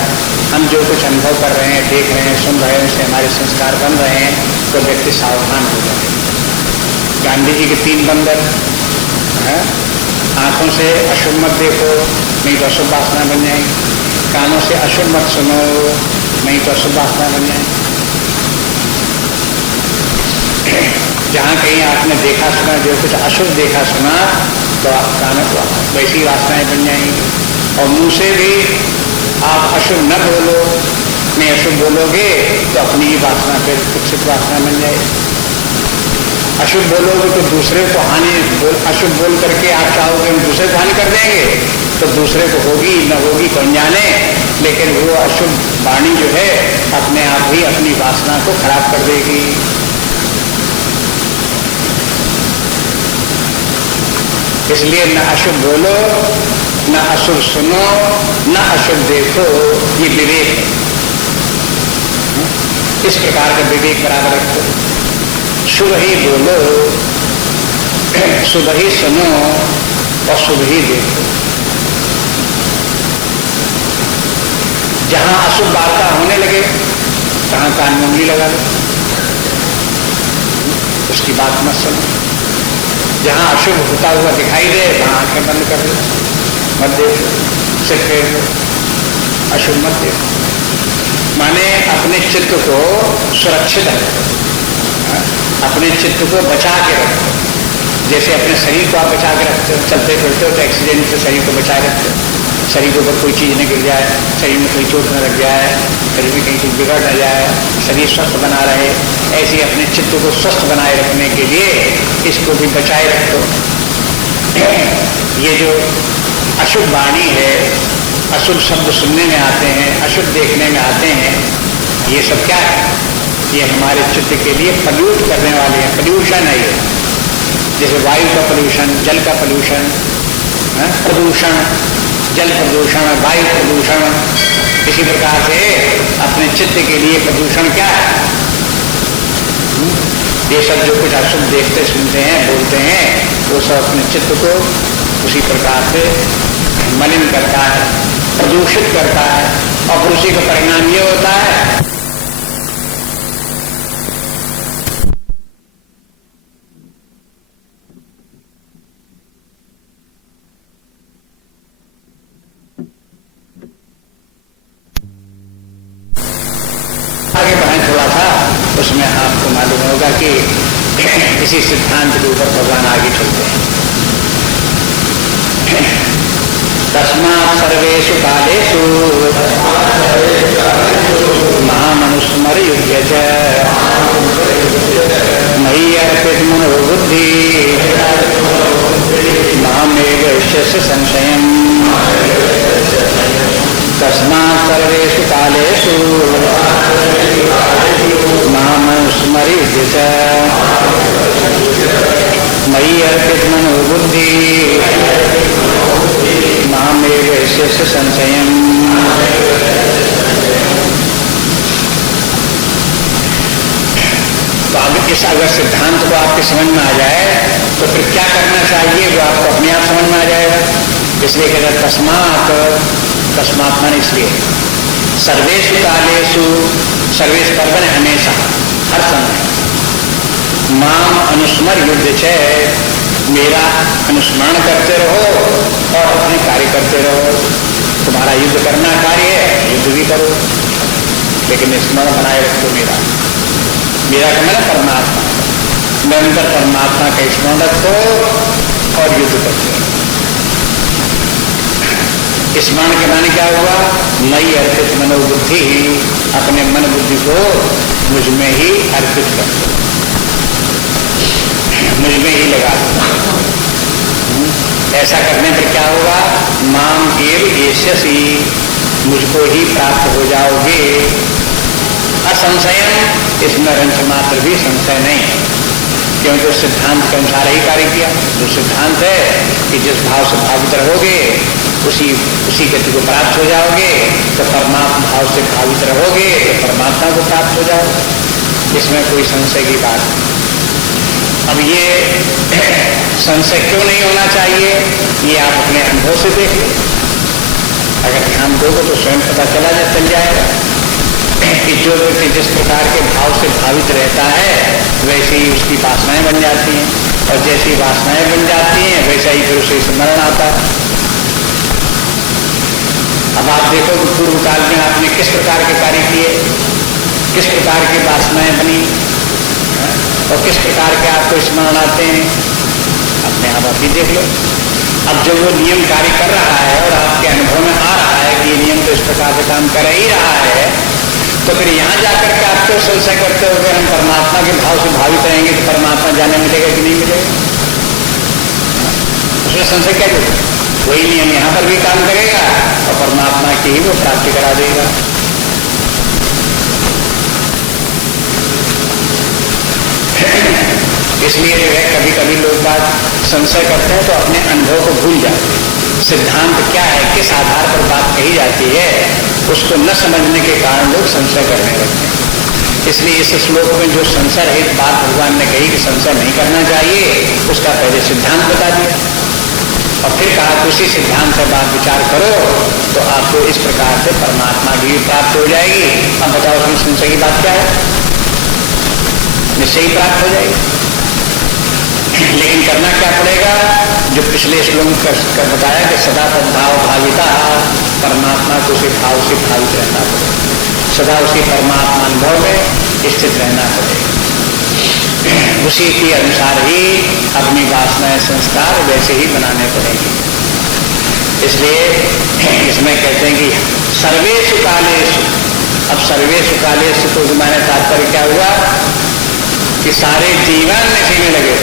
हम जो कुछ अनुभव कर रहे हैं, देख रहे हैं, सुन रहे हैं, उससे हमारे संस्कार बन रहे हैं, तो व्यक्ति सावधान हो जाए। गांधी जी के 3 बंदर हैं, आंखों से अशुभ मत देखो नहीं तो अशुभ वासना बन जाएगी, कानों से अशुभ मत सुनो नहीं तो अशुभ वासना बन जाएगी। जहाँ कहीं आपने देखा सुना, जो कुछ अशुभ देखा सुना, तो आप कानों को वैसी वासनाएं बन जाएंगी। और मुंह से भी आप अशुभ न बोलो, नहीं अशुभ बोलोगे तो अपनी ही वासना फिर कुत्सित वासना बन जाएगी। अशुभ बोलोगे तो दूसरे को हानि, अशुभ बोल करके आप चाहोगे हम दूसरे को हानि कर देंगे, तो दूसरे को होगी न होगी कौन जाने, लेकिन वो अशुभ वाणी जो है अपने आप ही अपनी वासना को खराब कर देगी। इसलिए न अशुभ बोलो, न अशुभ सुनो, न अशुभ देखो, ये विवेक है। इस प्रकार का विवेक बराबर रखो। शुभ ही बोलो, शुभ ही सुनो और शुभ ही देखो। जहां अशुभ वार्ता होने लगे तहां कान में उंगली लगा लो, उसकी बात मत सुनो। जहां अशुभ होता हुआ दिखाई दे वहां आंखें बंद कर लो, मत देखो। उससे फेर दो, अशुभ मत देखो। माने अपने चित्त को सुरक्षित रखो, अपने चित्त को बचा के रखो। जैसे अपने शरीर को आप बचा के रखते हो, चलते फिरते हो तो एक्सीडेंट से शरीर को बचा के रखते हो, शरीर के ऊपर कोई चीज न गिर जाए, शरीर में कोई चोट न लग जाए, शरीर में कहीं चीज बिगड़ न जाए, शरीर स्वस्थ बना रहे। ऐसे अपने चित्त को स्वस्थ बनाए रखने के लिए इसको भी बचाए रखो। ये जो अशुभ वाणी है, अशुभ शब्द सुनने में आते हैं, अशुभ देखने में आते हैं, ये सब क्या है? ये हमारे चित्त के लिए पल्यूट करने वाले हैं, पल्यूशन है ये। जैसे वायु का पल्यूशन, जल का पल्यूशन, प्रदूषण, जल प्रदूषण, वायु प्रदूषण, इसी प्रकार से अपने चित्त के लिए प्रदूषण क्या है? ये सब जो कुछ अशुभ देखते सुनते हैं बोलते हैं वो सब अपने चित्त को उसी प्रकार से मलिन करता है, प्रदूषित करता है, और उसी का परिणाम ये होता है उसमें आपको मालूम होगा कि इसी सिद्धांत के ऊपर भगवान आगे चलते हैं। तस्मात् सर्वेषु कालेषु मामनुस्मर युध्यज मयि अर्पित मनो बुद्धि मामेव इष्यसि संशयम्। तस्मात् सर्वेषु कालेषु मामनुस्मर युध्यज मयि अर्पित मनो बुद्धि मामेव इष्यसि संशयम्। तो अब इस अगर सिद्धांत को आपके समझ में आ जाए तो फिर क्या करना चाहिए वो आपको अपने आप समझ में आ जाएगा। इसलिए कहते तस्मात्, तस्मात् माने इसलिए सर्वेषु कालेषु, सर्वेश पर्वन हमेशा हर समय, माम अनुस्मर युद्ध चय, मेरा अनुस्मरण करते रहो और अपने कार्य करते रहो। तुम्हारा युद्ध करना कार्य है, युद्ध भी करो, लेकिन स्मरण बनाए रखो मेरा। मेरा कहना है परमात्मा, निरंतर परमात्मा का स्मरण रखो और युद्ध करते रहो। स्मरण के माने क्या हुआ? मई अर्पित मनोबुद्धि, अपने मन बुद्धि को मुझ में ही अर्पित कर दो, मुझ में ही लगा दो। ऐसा करने पर क्या होगा? माम एव एष्यसि, मुझको ही प्राप्त हो जाओगे। असंशयम, इसमें रंच मात्र भी संशय नहीं, क्योंकि उस सिद्धांत के अनुसार ही कार्य किया। जो सिद्धांत है कि जिस भाव से भावित रहोगे उसी गति को प्राप्त हो जाओगे, तो परमात्मा भाव से भावित रहोगे तो परमात्मा को प्राप्त हो जाओगे। इसमें कोई संशय की बात नहीं। अब ये संशय क्यों नहीं होना चाहिए, ये आप अपने अनुभव से देख लो। अगर ध्यान दोगे तो स्वयं पता चल जाएगा कि जो व्यक्ति जिस प्रकार के भाव से भावित रहता है वैसे ही उसकी वासनाएं बन जाती हैं, और जैसी वासनाएं बन जाती हैं वैसा ही फिर उसे स्मरण आता है। अब आप देखो कि पूर्व काल में आपने किस प्रकार के कार्य किए, किस प्रकार की वासनाएं बनी और किस प्रकार के आपको स्मरण आते हैं, अपने आप ही देख लो। अब जब वो नियम कार्य कर रहा है और आपके अनुभव में आ रहा है कि ये नियम तो इस प्रकार से काम कर ही रहा है, तो फिर यहाँ जाकर के आप क्यों संशय करते हो कि हम परमात्मा के भाव से भावित रहेंगे तो परमात्मा जाने मिलेगा कि नहीं मिलेगा? उसमें संशय क्या होगा? वही नियम यहाँ पर भी काम करेगा और परमात्मा की ही वो प्राप्ति करा देगा। इसलिए जो है कभी कभी लोग बात संशय करते हैं तो अपने अनुभव को भूल जाते हैं। सिद्धांत क्या है, किस आधार पर बात कही जाती है, उसको न समझने के कारण लोग संशय करने लगते हैं। इसलिए इस श्लोक में जो संशय रहित बात भगवान ने कही कि संशय नहीं करना चाहिए, उसका पहले सिद्धांत बता दिया और फिर कहा कि उसी सिद्धांत से बात विचार करो तो आपको इस प्रकार से परमात्मा की प्राप्त हो जाएगी। अब बताओ उसमें संशय की बात क्या है? निश्चय ही प्राप्त हो जाएगी। लेकिन करना क्या पड़ेगा? जो पिछले श्लोक कर बताया कि सदा तद्भाव भाविता, परमात्मा को उसी भाव से भावित रहना पड़ेगा, सदा उसी परमात्मा अनुभव में स्थित रहना पड़ेगा। उसी के अनुसार ही अपनी वासनाएं संस्कार वैसे ही बनाने पड़ेंगे। इसलिए इसमें कहते हैं कि सर्वेषु कालेषु, अब सर्वेषु कालेषु तो हमारे तात्पर्य क्या हुआ कि सारे जीवन इसी में लगे।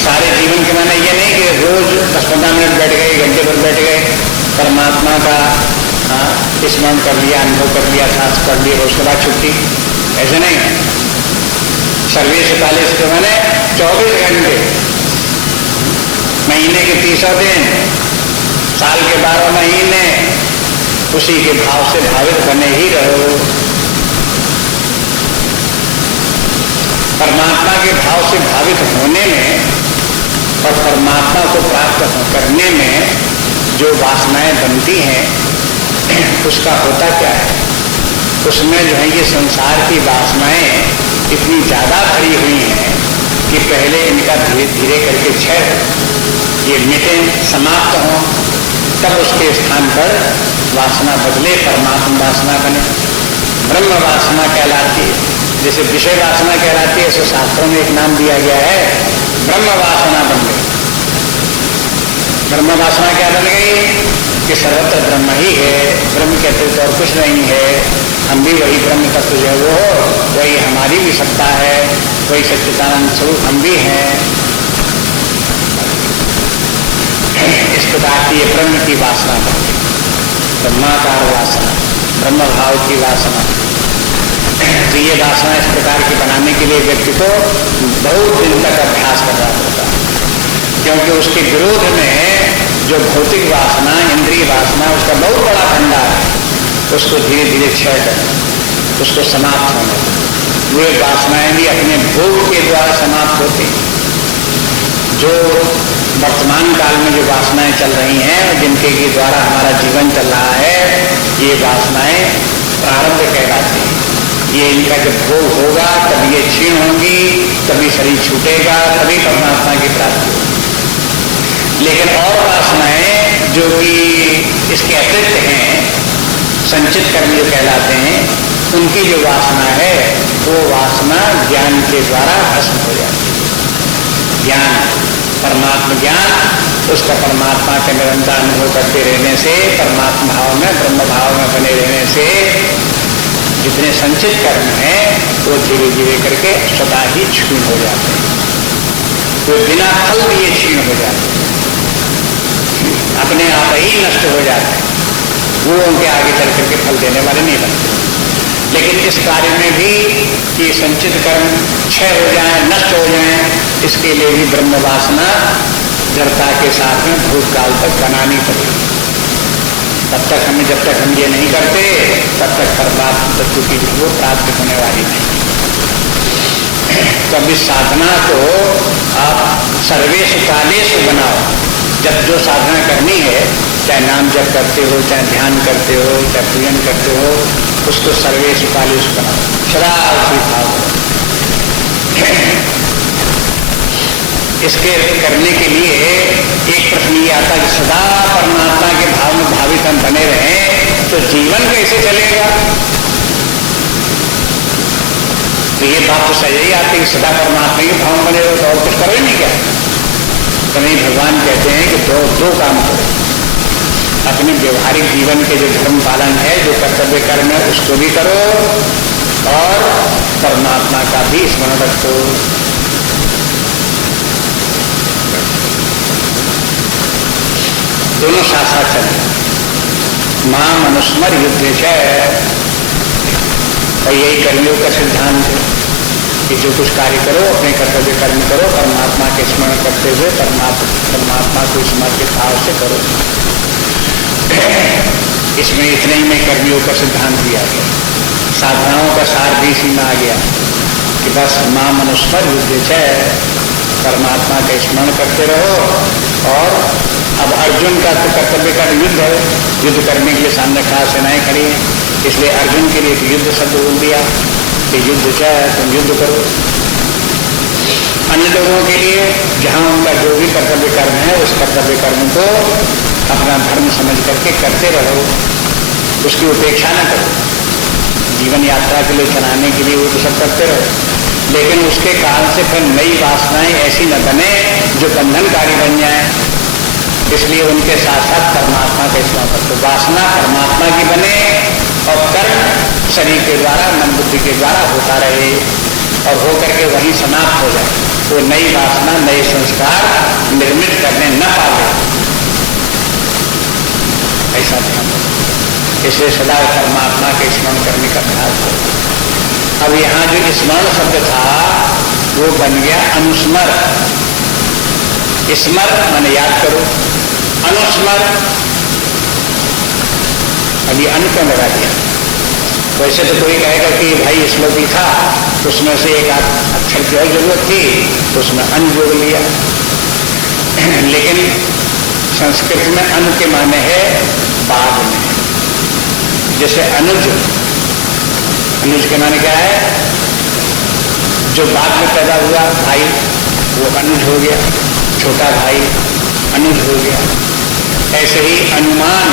सारे जीवन के माने ये नहीं कि रोज 10-15 मिनट बैठ गए, घंटे भर बैठ गए, परमात्मा का स्मरण कर लिया, अनुभव कर लिया, सांस कर लिया, उसके बाद छुट्टी, ऐसे नहीं। सर्वेषु कालेषु के माने 24 घंटे, महीने के 30 दिन, साल के 12 महीने उसी के भाव से भावित बने ही रहो। परमात्मा के भाव से भावित होने में और परमात्मा को प्राप्त करने में जो वासनाएं बनती हैं, उसका होता क्या है, उसमें जो है ये संसार की वासनाएं इतनी ज्यादा भरी हुई हैं कि पहले इनका धीरे धीरे करके क्षय ये मिटे, समाप्त हो, तब उसके स्थान पर वासना बदले, परमात्मा वासना बने, ब्रह्म वासना कहलाती है। जैसे विषय वासना कहलाती है, ऐसे शास्त्रों में एक नाम दिया गया है, ब्रह्म वासना बन गई। ब्रह्म वासना क्या बन गई कि सर्वत्र ब्रह्म ही है, ब्रह्म कहते तो और कुछ नहीं है, हम भी वही ब्रह्म तत्व जो है वो, वही हमारी भी सत्ता है, वही सच्चिदानंद स्वरूप हम भी हैं। इस प्रकार की ये ब्रह्म की वासना बन गई, ब्रह्माकार वासना, ब्रह्म भाव की वासना। तो ये वासना इस प्रकार की बनाने के लिए व्यक्ति को बहुत दिन तक अभ्यास करना पड़ता है, क्योंकि उसके विरोध में जो भौतिक वासना, इंद्रिय वासना, उसका बहुत बड़ा भंडार है, उसको धीरे धीरे क्षय करना, उसको समाप्त होना। वे वासनाएं भी अपने भोग के द्वारा समाप्त होती। जो वर्तमान काल में जो वासनाएं चल रही हैं, जिनके के द्वारा हमारा जीवन चल रहा है, ये वासनाएं प्रारब्ध कहलाती हैं। ये इनका जब भोग होगा तब ये क्षीण होंगी, तभी शरीर छूटेगा, तभी परमात्मा की प्राप्ति होगी। लेकिन और वासनाएं जो कि इसके अतिरिक्त हैं, संचित कर्म जो कहलाते हैं, उनकी जो वासना है वो वासना ज्ञान के द्वारा भस्म हो जाती है। ज्ञान, परमात्मा ज्ञान, उसका परमात्मा के निरंतर अनुभव करते रहने से, परमात्मा भाव में, ब्रह्म भाव में बने रहने से जितने संचित कर्म हैं वो धीरे धीरे करके सदा ही क्षीण हो जाते हैं। वो बिना फल दिए क्षीण हो जाते हैं, अपने आप ही नष्ट हो जाते हैं, वो उनके आगे चल करके फल देने वाले नहीं बनते। लेकिन इस कार्य में भी कि संचित कर्म क्षय हो जाए, नष्ट हो जाए, इसके लिए भी ब्रह्म वासना दृढ़ता के साथ में भूतकाल तक बनानी पड़ेगी। तब तक हमें, जब तक हम ये नहीं करते, तब तक परमात्मा तत्व की वो प्राप्त होने वाली नहीं। तब इस साधना को आप सर्वेषु कालेषु बनाओ। जब जो साधना करनी है, चाहे नाम जप करते हो, चाहे ध्यान करते हो, चाहे पूजन करते हो, उसको सर्वेषु कालेषु बनाओ, सदा उसी भाव। इसके करने के लिए एक प्रश्न ये आता है कि सदा परमात्मा के भाव में भावित हम बने रहें तो जीवन कैसे चलेगा। तो ये बात तो सही ही आती है कि सदा परमात्मा के भाव में बने रहो तो और कुछ करो ही नहीं क्या। तो नहीं, भगवान कहते हैं कि दो काम करो। अपने व्यवहारिक जीवन के जो धर्म पालन है, जो कर्तव्य कर्म है, उसको भी करो और परमात्मा का भी स्मरण रखो। दोनों साथ साथ चले। मां मनुस्मर युद्ध है, और यही कर्मयोग का सिद्धांत है कि जो कुछ कार्य करो, अपने कर्तव्य कर्म करो, परमात्मा के स्मरण करते हुए परमात्मा को समर्पित भाव से करो। इसमें इतने ही में कर्मयोग का सिद्धांत दिया गया। साधनाओं का सार भी इसी में आ गया कि बस मां मनुस्मर युद्ध है, परमात्मा का स्मरण करते रहो। और अब अर्जुन का तो कर्तव्य का युद्ध है, युद्ध करने के लिए सामने खास सेनाएं खड़ी हैं, इसलिए अर्जुन के लिए युद्ध शब्द बोल दिया कि युद्ध क्या है, तुम युद्ध करो। अन्य लोगों के लिए जहां उनका जो भी कर्तव्य कर्म है, उस कर्तव्य कर्म को अपना धर्म समझ करके करते रहो, उसकी उपेक्षा न करो। जीवन यात्रा के लिए चलाने के लिए वो तो सब करते रहो, लेकिन उसके कारण से फिर नई वासनाएं ऐसी न बने जो बंधनकारी बन जाए। इसलिए उनके साथ साथ परमात्मा का स्मरण करो। तो वासना परमात्मा की बने और कर्म शरीर के द्वारा, मन बुद्धि के द्वारा होता रहे और हो करके वहीं समाप्त हो जाए। वो नई वासना, नए संस्कार निर्मित करने न पावे, ऐसा ध्यान रखो। इसलिए सदा परमात्मा के स्मरण करने का प्रयास करो। अब यहाँ जो स्मरण शब्द था वो बन गया अनुस्मर। स्मर माने याद करो, अनुस्मर अभी अनु क्यों लगा दिया? वैसे तो कोई कहेगा कि भाई श्लोक ही था तो उसमें से एक अक्षर की और जरूरत थी तो उसमें अनु जोड़ लिया। लेकिन संस्कृत में अनु के माने है बाद में। जैसे अनुज, अनुज के माने क्या है? जो बाद में पैदा हुआ भाई वो अनुज हो गया, छोटा भाई अनुज हो गया। ऐसे ही अनुमान,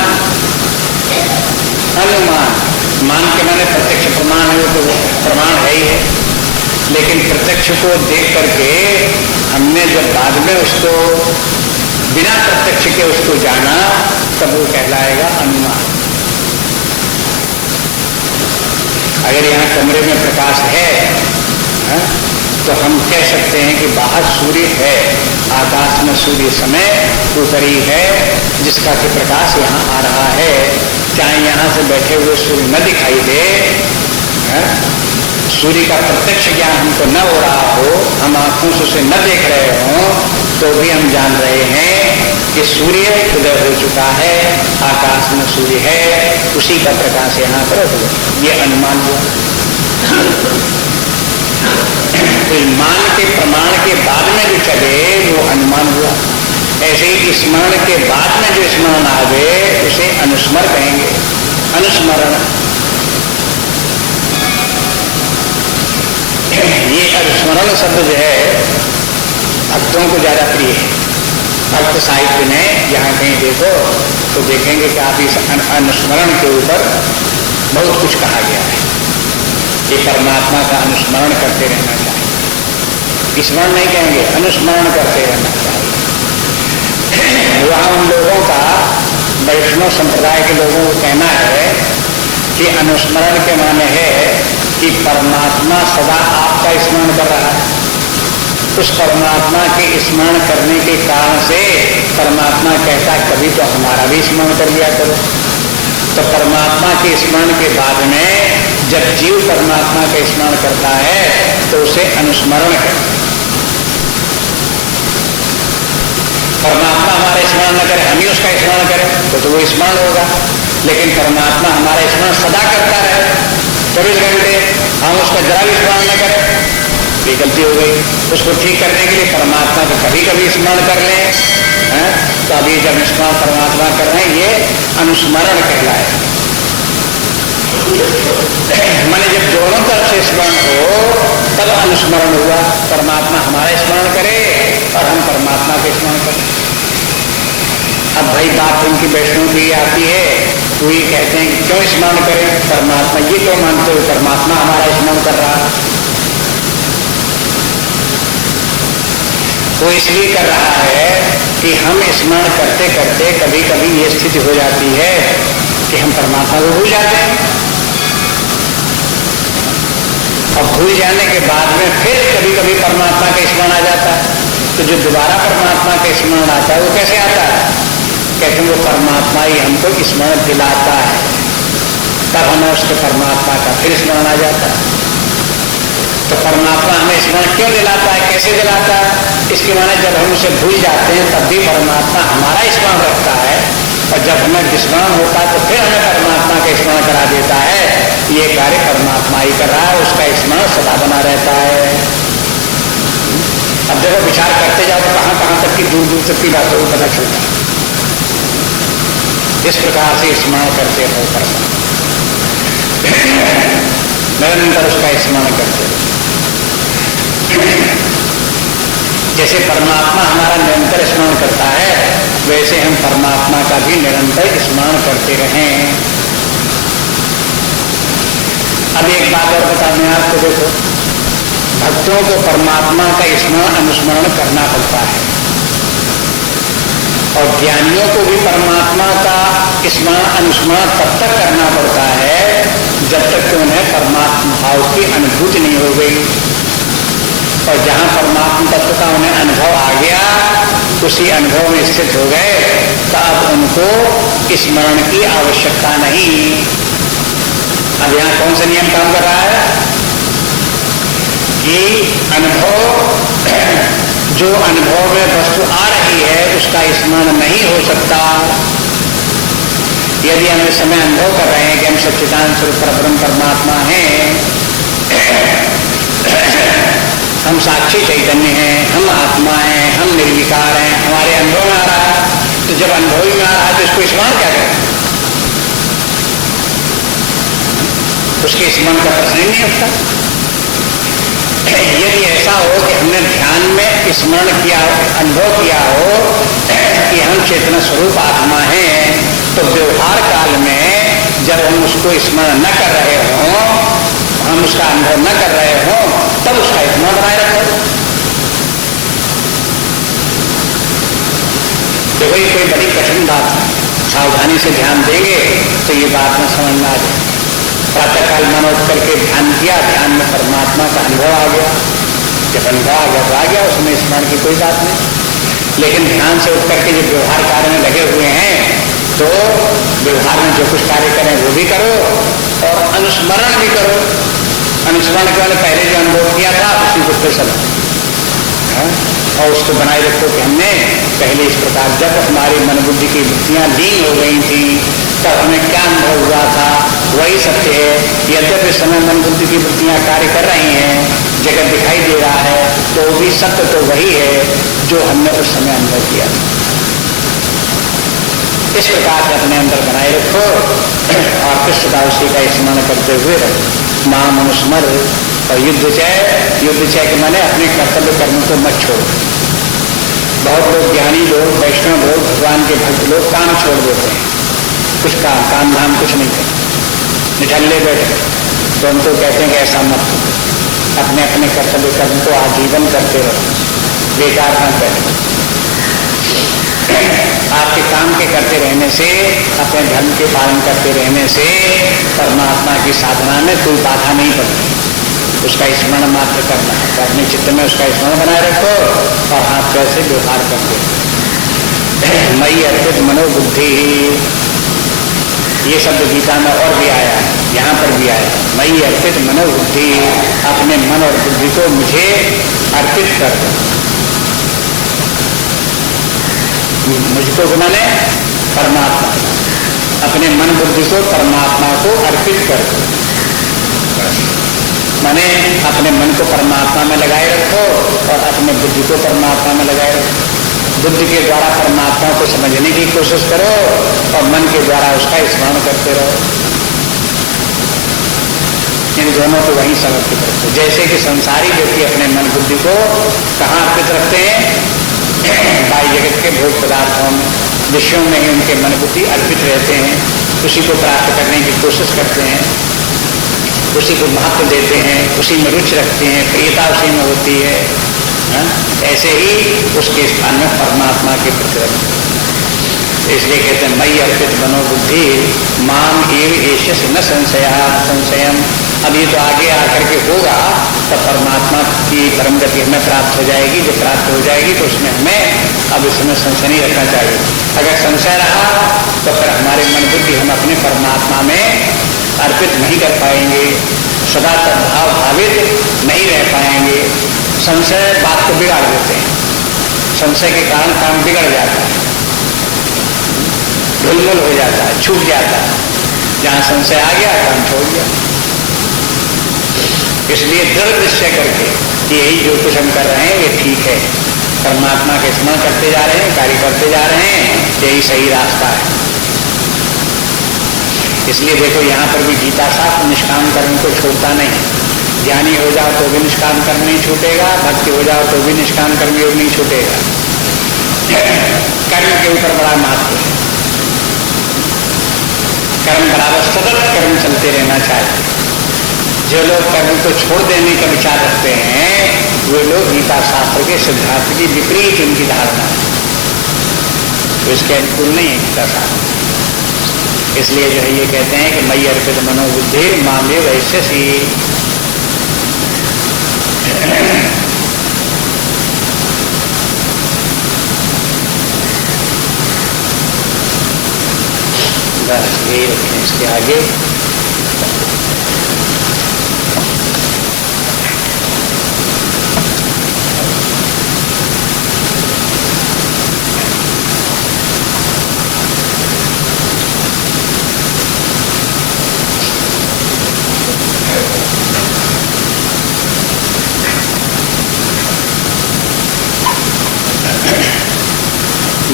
अनुमान मान के माने प्रत्यक्ष प्रमाण है, तो प्रमाण है ही है, लेकिन प्रत्यक्ष को देख करके हमने जब बाद में उसको बिना प्रत्यक्ष के उसको जाना तब वो कहलाएगा अनुमान। अगर यहाँ कमरे में प्रकाश है तो हम कह सकते हैं कि बाहर सूर्य है, आकाश में सूर्य समय ऊपर ही है जिसका कि प्रकाश यहाँ आ रहा है। चाहे यहाँ से बैठे हुए सूर्य न दिखाई दे, सूर्य का प्रत्यक्ष ज्ञान हमको न हो रहा हो, हम आंखों से उसे न देख रहे हों, तो भी हम जान रहे हैं कि सूर्य उदय हो चुका है, आकाश में सूर्य है, उसी का प्रकाश यहाँ पर हो। ये अनुमान हुआ। तो मान के प्रमाण के बाद में जो चले वो अनुमान हुआ। ऐसे ही स्मरण के बाद में जो स्मरण आवे उसे अनुस्मर कहेंगे, अनुस्मरण। ये अनुस्मरण शब्द जो है भक्तों को ज्यादा प्रिय है। भक्त साहित्य में जहाँ कहीं देखो तो देखेंगे कि आप इस अनुस्मरण के ऊपर बहुत कुछ कहा गया है कि परमात्मा का अनुस्मरण करते रहना चाहिए। स्मरण नहीं कहेंगे, अनुस्मरण करते रहना चाहिए। वहाँ उन लोगों का, वैष्णव संप्रदाय के लोगों को कहना है कि अनुस्मरण के माने है कि परमात्मा सदा आपका स्मरण कर रहा है। उस परमात्मा के स्मरण करने के कारण से परमात्मा कहता है कभी तो हमारा भी स्मरण कर लिया करो। तो परमात्मा के स्मरण के बाद में जब जीव परमात्मा का स्मरण करता है तो उसे अनुस्मरण है। परमात्मा हमारा स्मरण न करे, हम ही उसका स्मरण करें तो वो स्मरण होगा। लेकिन परमात्मा हमारा स्मरण सदा करता रहे 24 घंटे, हम उसका जरा भी स्मरण न करें, ये गलती हो गई। उसको ठीक करने के लिए परमात्मा को कभी कभी स्मरण कर लें, तो अभी जब स्मरण परमात्मा कर रहे हैं ये अनुस्मरण कहलाए। माने जब दोनों तरफ से स्मरण हो तब अनुस्मरण हुआ। परमात्मा हमारा स्मरण करे और हम परमात्मा के स्मरण करें। अब भाई बात उनकी वैष्णव की आती है तो ये कहते हैं कि क्यों स्मरण करें परमात्मा, ये क्यों मानते हो परमात्मा हमारा स्मरण कर रहा है? वो इसलिए कर रहा है कि हम स्मरण करते करते कभी कभी ये स्थिति हो जाती है कि हम परमात्मा को भूल जाते हैं, और भूल जाने के बाद में फिर कभी कभी परमात्मा का स्मरण आ जाता है। तो जो दोबारा परमात्मा का स्मरण आता है वो कैसे आता है? कहते हैं वो परमात्मा ही हमको स्मरण दिलाता है, तब हमें उसके परमात्मा का फिर स्मरण आ जाता है। तो परमात्मा हमें स्मरण क्यों दिलाता है, कैसे दिलाता है? इसके माने जब हम उसे भूल जाते हैं तब भी परमात्मा हमारा स्मरण रखता है, और जब हमें विस्मरण होता है तो फिर हमें परमात्मा का स्मरण करा देता है। ये कार्य परमात्मा ही कर रहा है, उसका स्मरण सदा बना रहता है। अब देखो विचार करते जाओ कहां कहां तक की दूर दूर तक की बातों को पता चलता है। इस प्रकार से स्मरण करते हो परमात्मा, निरंतर उसका स्मरण करते हो। जैसे परमात्मा हमारा निरंतर स्मरण करता है, वैसे हम परमात्मा का भी निरंतर स्मरण करते रहें। अब एक बात और बता दें आपको, देखो भक्तों को परमात्मा का स्मरण अनुस्मरण करना पड़ता है और ज्ञानियों को भी परमात्मा का स्मरण अनुस्मरण तब तक करना पड़ता है जब तक कि उन्हें परमात्मा भाव की अनुभूति नहीं हो गई। और जहां परमात्मा तत्व का उन्हें अनुभव आ गया, उसी अनुभव में स्थित हो गए, तब उनको स्मरण की आवश्यकता नहीं। अब यहाँ कौन सा नियम काम कर रहा है कि जो अनुभव में वस्तु आ रही है उसका स्मरण नहीं हो सकता। यदि हम इस समय अनुभव कर रहे हैं कि हम सच्चिदानंद स्वरूप परब्रह्म परमात्मा हैं, हम साक्षी चैतन्य हैं, हम आत्मा हैं, हम निर्विकार हैं, हमारे अनुभव में आ रहा है, तो जब अनुभव में आ रहा है तो इसको स्मरण क्या करें? उसके स्मरण का प्रश्न ही नहीं उठता। यदि ऐसा हो कि हमने ध्यान में स्मरण किया, अनुभव किया हो कि हम चेतना स्वरूप आत्मा हैं, तो व्यवहार काल में जब हम उसको स्मरण न कर रहे हों, हम उसका अनुभव न कर रहे हों, तब उसका स्मरण बनाए रखो। देखो ये कोई बड़ी कठिन बात है, सावधानी से ध्यान देंगे तो ये बात में समझ में आ जाए। प्रातः काल मन उठ करके ध्यान किया, ध्यान में परमात्मा का अनुभव आ गया, जब अनुभव आ गया तो आ गया, उसमें स्मरण की कोई बात नहीं। लेकिन ध्यान से उठ करके जब व्यवहार कार्य में लगे हुए हैं, तो व्यवहार में जो कुछ कार्य करें वो भी करो और अनुस्मरण भी करो। अनुस्मरण के वाले पहले जो अनुभव किया था उसी को फिर चलाओ और उसको बनाए रखो कि हमने पहले इस प्रकार जब हमारी मन बुद्धि की वृत्तियां लीन हो गई थी तब हमें क्या अनुभव हुआ था, वही सत्य है। यद्यपि इस समय मन बुद्धि की वृत्तियां कार्य कर रही हैं, जगत दिखाई दे रहा है, तो भी सत्य तो वही है जो हमने उस समय अनुभव किया। इस प्रकार से अपने अंदर बनाए रखो और फिर सदा उसी का स्मरण करते हुए रखो। नाम अनुस्मर और युद्ध चय के माने अपने कर्तव्य कर्म को मत छोड़ो। बहुत लोग ज्ञानी लोग, वैष्णव लोग, भगवान के भक्त लोग काम छोड़ देते हैं, कुछ काम धाम कुछ नहीं करते, निठल्ले बैठे। तो उनको कहते हैं कि ऐसा मत करो, अपने अपने कर्तव्य कर्म को आजीवन करते रहो, बेकार न बैठो। आपके काम के करते रहने से, अपने धर्म के पालन करते रहने से परमात्मा की साधना में कोई बाधा नहीं पड़ती। उसका स्मरण मात्र करना है, तो अपने चित्त में उसका स्मरण बनाए रखो और हाथ पैर से व्यवहार करते। मई अर्पित मनोबुद्धि, ये शब्द गीता में और भी आया है, यहाँ पर भी आया। मई अर्पित मनोबुद्धि, अपने मन और बुद्धि को मुझे अर्पित कर दो। मुझको बनाने परमात्मा, अपने मन बुद्धि को परमात्मा को अर्पित कर दो। माने अपने मन को परमात्मा में लगाए रखो और अपने बुद्धि को परमात्मा में लगाए रखो। बुद्धि के द्वारा परमात्मा को समझने की कोशिश करो और मन के द्वारा उसका स्मरण करते रहो। इन दोनों को वहीं समर्पित रखो। जैसे कि संसारी व्यक्ति अपने मन बुद्धि को कहाँ अर्पित रखते हैं? बाह्य जगत के भोग पदार्थों में, विषयों में ही उनके मन बुद्धि अर्पित रहते हैं, उसी को प्राप्त करने की कोशिश करते हैं, उसी को महत्व देते हैं, उसी में रुचि रखते हैं, प्रियता उसी में होती है। ऐसे ही उसके स्थान में परमात्मा के प्रति रखते। इसलिए कहते हैं मई अर्पित मनोबुद्धि माम एव एषस न संशयम। अब ये तो आगे आकर के होगा तब परमात्मा की परम गति हमें प्राप्त हो जाएगी। जब प्राप्त हो जाएगी तो उसमें हमें अब इसमें संशय नहीं रखना चाहिए। अगर संशय रहा तो फिर हमारे मन बुद्धि हम अपने परमात्मा में अर्पित नहीं कर पाएंगे, सदा तद्भाव भावित नहीं रह पाएंगे। संशय बात को बिगाड़ देते हैं, संशय के कारण काम बिगड़ जाता है, ढुलमुल हो जाता है, छूट जाता है। जहां संशय आ गया काम छोड़ गया। इसलिए दृढ़ निश्चय करके कि यही जो कुछ हम कर रहे हैं ये ठीक है, परमात्मा के स्मरण करते जा रहे हैं, कार्य करते जा रहे हैं, यही सही रास्ता है। इसलिए देखो यहाँ पर भी गीता शास्त्र निष्काम कर्म को छोड़ता नहीं। ज्ञानी हो जाओ तो भी निष्काम कर्म नहीं छूटेगा, भक्ति हो जाओ तो भी निष्काम कर्म योग नहीं छूटेगा। कर्म के ऊपर बड़ा महत्व है। कर्म बराबर सतत कर्म चलते रहना चाहिए। जो लोग कर्म को छोड़ देने का विचार रखते हैं वे लोग गीता शास्त्र के सिद्धांत की विपरीत उनकी धारणा है, तो इसके अनुकूल नहीं है गीता शास्त्र। इसलिए जो है ये कहते हैं कि मयि अर्पित मनोबुद्धि मामे वैश्यसी। बस यही रखें इसके आगे।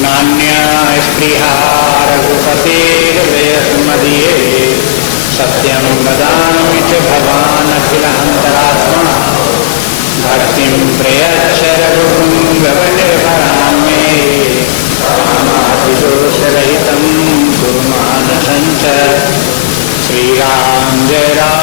नान्या स्पृहा रघुपतेर्वयसुमदीये सत्यं वदामि च भवान् अखिलान्तरात्मा भक्तिं प्रयच्छ रघुपुङ्गवनिर्भरां मे कामादिदोषरहितं कुरु मानसं च। श्रीराम जय राम।